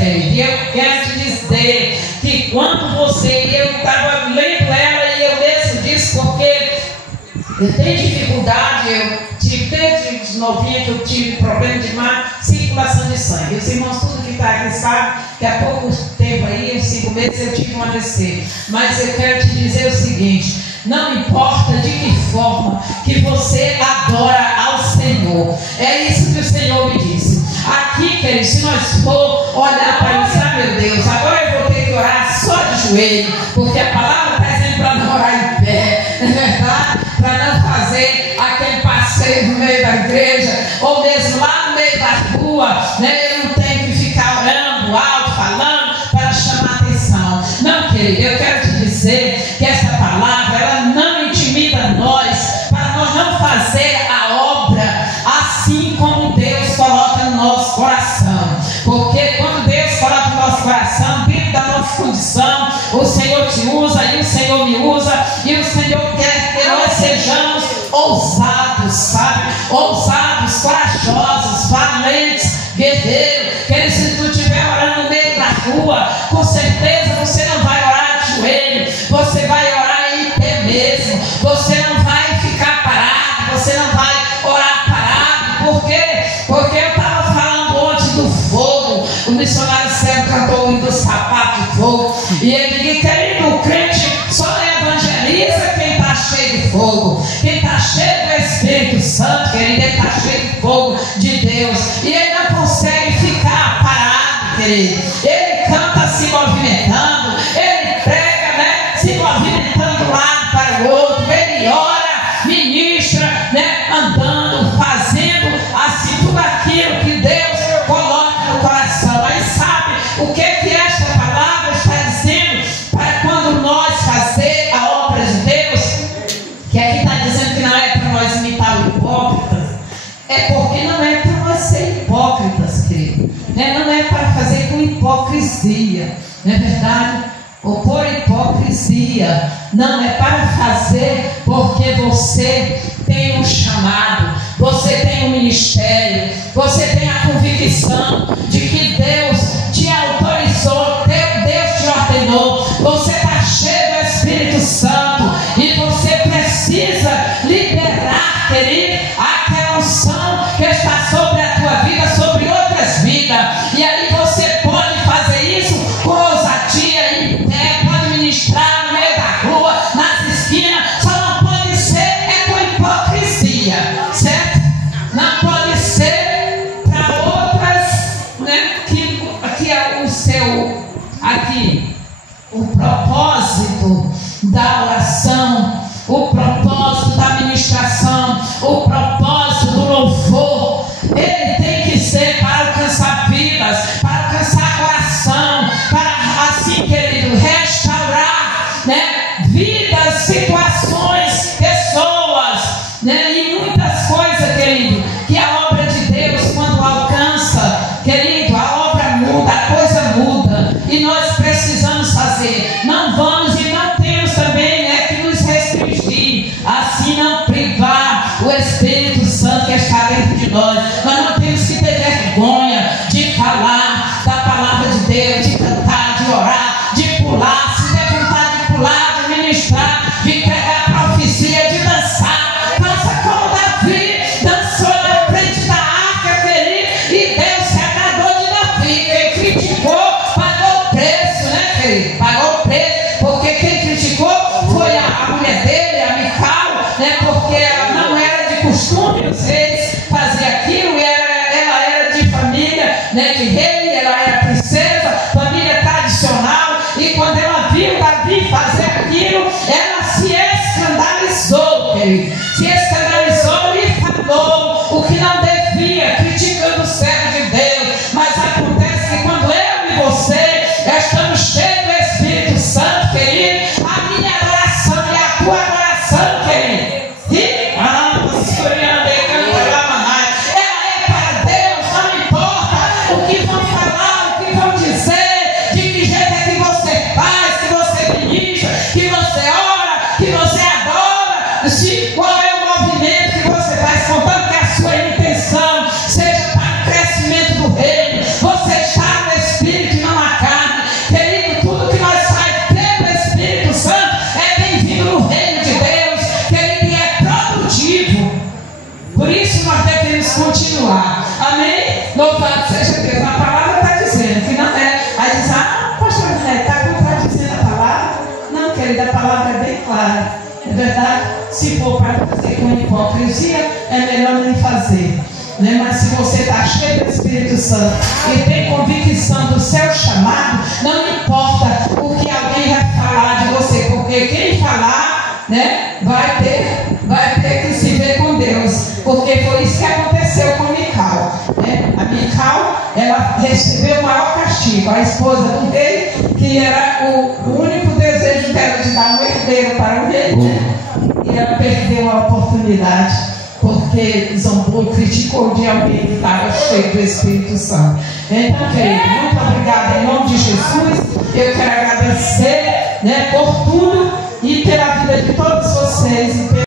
querido. E eu quero te dizer que quando você, eu estava lendo ela e eu mesmo disse, porque eu tenho dificuldade, eu tive desde novinha que eu tive problema de má circulação de sangue. Os irmãos, tudo que está aqui sabe que há pouco tempo aí, 5 meses, eu tive um AVC. Mas eu quero te dizer o seguinte: não importa de que forma que você adora ao Senhor. É isso que o Senhor me disse. Aqui, querido, se nós for olhar para isso, ah, meu Deus, agora eu vou ter que orar só de joelho, porque a palavra está dizendo para não orar em pé, não é verdade? Para não fazer aquele passeio no meio da igreja, ou mesmo lá no meio da rua, né? Eu não tenho que ficar orando alto, falando, para chamar atenção. Não, querido, eu quero te dizer que essa palavra, ela não intimida nós, para nós não fazer a obra assim como Deus coloca no nosso coração. Porque quando Deus coloca no nosso coração, dentro da nossa condição, o Senhor te usa e o Senhor me usa, e o Senhor quer que nós sejamos ousados, sabe? Ousados, corajosos, valentes, guerreiros. Que se tu estiver orando no meio da rua, com certeza você não vai orar de joelho, você vai orar em pé mesmo, você não vai ficar parado, você não vai orar parado. Por quê? Porque eu estava falando ontem do fogo. O missionário Sérgio cantou o hino do sapato de fogo, e ele disse: querido, o crente só evangeliza quem está cheio de fogo, quem está cheio do Espírito Santo, querido, ele está cheio de fogo de Deus, e ele não consegue ficar parado, querido. Ele canta se movimentando, ele prega, né, se movimentando de um lado para o outro, ele ora, ministra, né, andando, fazendo assim tudo aquilo que Deus coloca no coração. Aí sabe o que esta palavra está dizendo? Para quando nós fazer a obra de Deus, que aqui está dizendo que não é para nós imitar hipócritas, é porque não é para nós ser hipócritas, querido, né? Não é para fazer com hipocrisia, não é verdade? Ou por hipocrisia, não, é para fazer porque você tem um chamado, você tem um ministério, você tem a convicção de que Deus te autorizou, Deus te ordenou, você está cheio do Espírito Santo e você precisa liberar, querido, aquela unção que está sobre a tua vida, sobre outras vidas, e aí você pode fazer isso com ousadia, em pé, pode ministrar no meio da rua, nas esquinas, só não pode ser com hipocrisia, certo? Não pode ser para outras, né? Que é o seu, aqui, o propósito da oração, o propósito da ministração, o propósito do louvor, ele tem que ser para alcançar vidas, para alcançar coração, para assim, querido, restaurar, né, vidas, situações, pessoas, né, e muitas coisas, querido, que a obra de Deus, quando alcança, querido, a obra muda, a coisa muda, e nós precisamos fazer. Não vamos e não temos também, né, que nos restringir, assim não privar o Espírito Santo que está dentro de nós. Nós não temos que ter vergonha de falar da palavra de Deus, de cantar, de orar, de pular, se der vontade de pular, de ministrar, de pegar a profecia, de dançar. Faça como Davi dançou na frente da arca, querido, e Deus se agradou de Davi. Quem criticou pagou o preço, né, querido? Pagou o preço, porque quem criticou foi a mulher dele, a Mical, né, porque ela não era de costume, vocês fazer aquilo, e ela era de família, né, de rei, ela era princesa, família tradicional, e quando ela viu Davi fazer aquilo, ela se escandalizou, querido, se escandalizou e falou o que não devia, criticando o servo de Deus. Mas acontece que quando eu e você estamos cheios do Espírito Santo, querido, a minha adoração e a tua adoração, querido, ela é para Deus, não importa o que vão falar, o que for para fazer com hipocrisia, é melhor nem fazer. Né? Mas se você está cheio do Espírito Santo e tem convicção do seu chamado, não importa o que alguém vai falar de você, porque quem falar, né, vai ter que se ver com Deus, porque foi isso que aconteceu com Mical. Né? A Mical, ela recebeu o maior castigo, a esposa do rei, que era o único desejo dela de dar um herdeiro para o rei, e ela perdeu a oportunidade, porque zombou, criticou de alguém que estava cheio do Espírito Santo. Então, querido, muito obrigada em nome de Jesus. Eu quero agradecer, né, por tudo e pela vida de todos vocês.